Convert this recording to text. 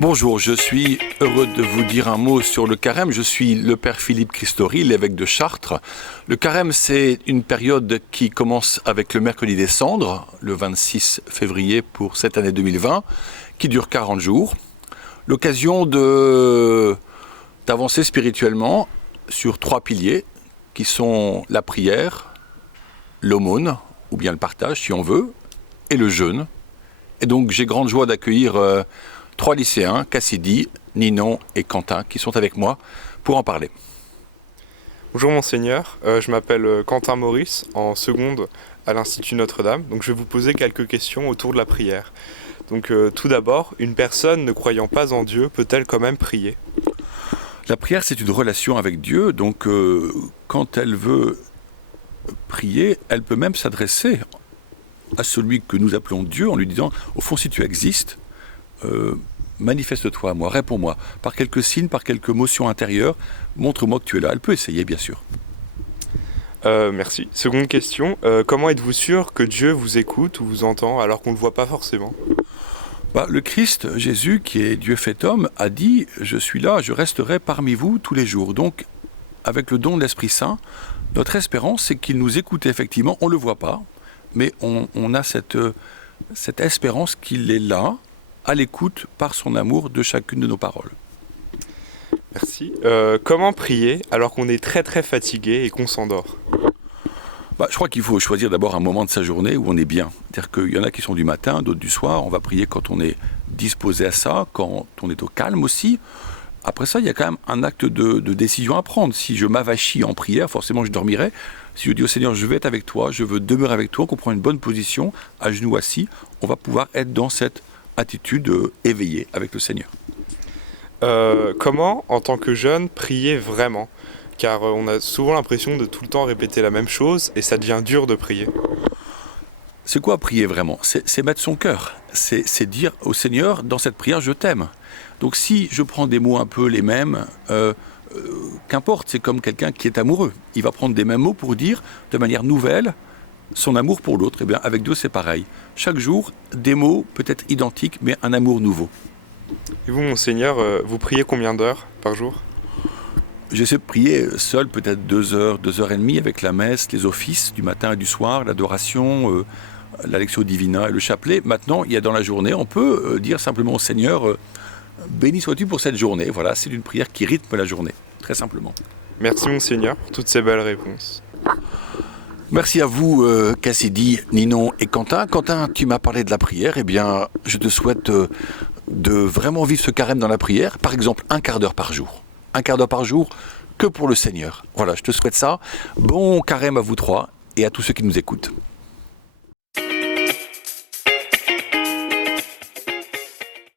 Bonjour, je suis heureux de vous dire un mot sur le carême. Je suis le père Philippe Christori, l'évêque de Chartres. Le carême, c'est une période qui commence avec le mercredi des cendres, le 26 février pour cette année 2020, qui dure 40 jours. L'occasion d'avancer spirituellement sur 3 piliers, qui sont la prière, l'aumône, ou bien le partage si on veut, et le jeûne. Et donc j'ai grande joie d'accueillir 3 lycéens, Cassidy, Ninon et Quentin, qui sont avec moi pour en parler. Bonjour Monseigneur, je m'appelle Quentin Maurice, en seconde à l'Institut Notre-Dame. Donc je vais vous poser quelques questions autour de la prière. Donc tout d'abord, une personne ne croyant pas en Dieu peut-elle quand même prier ? La prière, c'est une relation avec Dieu, donc quand elle veut prier, elle peut même s'adresser à celui que nous appelons Dieu en lui disant, au fond, si tu existes, manifeste-toi à moi, réponds-moi, par quelques signes, par quelques motions intérieures, montre-moi que tu es là. Elle peut essayer, bien sûr. Merci. Seconde question, comment êtes-vous sûr que Dieu vous écoute ou vous entend alors qu'on ne le voit pas forcément ? Le Christ, Jésus, qui est Dieu fait homme, a dit « Je suis là, je resterai parmi vous tous les jours ». Donc, avec le don de l'Esprit Saint, notre espérance, c'est qu'il nous écoute effectivement. On ne le voit pas, mais on a cette espérance qu'il est là, à l'écoute, par son amour de chacune de nos paroles. Merci. Comment prier alors qu'on est très très fatigué et qu'on s'endort ? Je crois qu'il faut choisir d'abord un moment de sa journée où on est bien. C'est-à-dire qu'il y en a qui sont du matin, d'autres du soir. On va prier quand on est disposé à ça, quand on est au calme aussi. Après ça, il y a quand même un acte de décision à prendre. Si je m'avachis en prière, forcément je dormirai. Si je dis au Seigneur, je veux être avec toi, je veux demeurer avec toi, qu'on prend une bonne position, à genoux assis, on va pouvoir être dans cette attitude éveillée avec le Seigneur. Comment, en tant que jeune, prier vraiment ? Car on a souvent l'impression de tout le temps répéter la même chose et ça devient dur de prier. C'est quoi prier vraiment ? C'est mettre son cœur. C'est dire au Seigneur, dans cette prière, je t'aime. Donc si je prends des mots un peu les mêmes, qu'importe, c'est comme quelqu'un qui est amoureux. Il va prendre des mêmes mots pour dire, de manière nouvelle, son amour pour l'autre. Eh bien, avec Dieu, c'est pareil. Chaque jour, des mots peut-être identiques, mais un amour nouveau. Et vous, Monseigneur, vous priez combien d'heures par jour ? J'essaie de prier seul, peut-être 2 heures, 2 heures et demie, avec la messe, les offices du matin et du soir, l'adoration, la lectio divina et le chapelet. Maintenant, il y a dans la journée, on peut dire simplement au Seigneur, béni sois-tu pour cette journée. Voilà, c'est une prière qui rythme la journée, très simplement. Merci Monseigneur pour toutes ces belles réponses. Merci à vous, Cassidy, Ninon et Quentin. Quentin, tu m'as parlé de la prière. Eh bien, je te souhaite de vraiment vivre ce carême dans la prière. Par exemple, 1/4 d'heure par jour. 1/4 d'heure par jour, que pour le Seigneur. Voilà, je te souhaite ça. Bon carême à vous 3 et à tous ceux qui nous écoutent.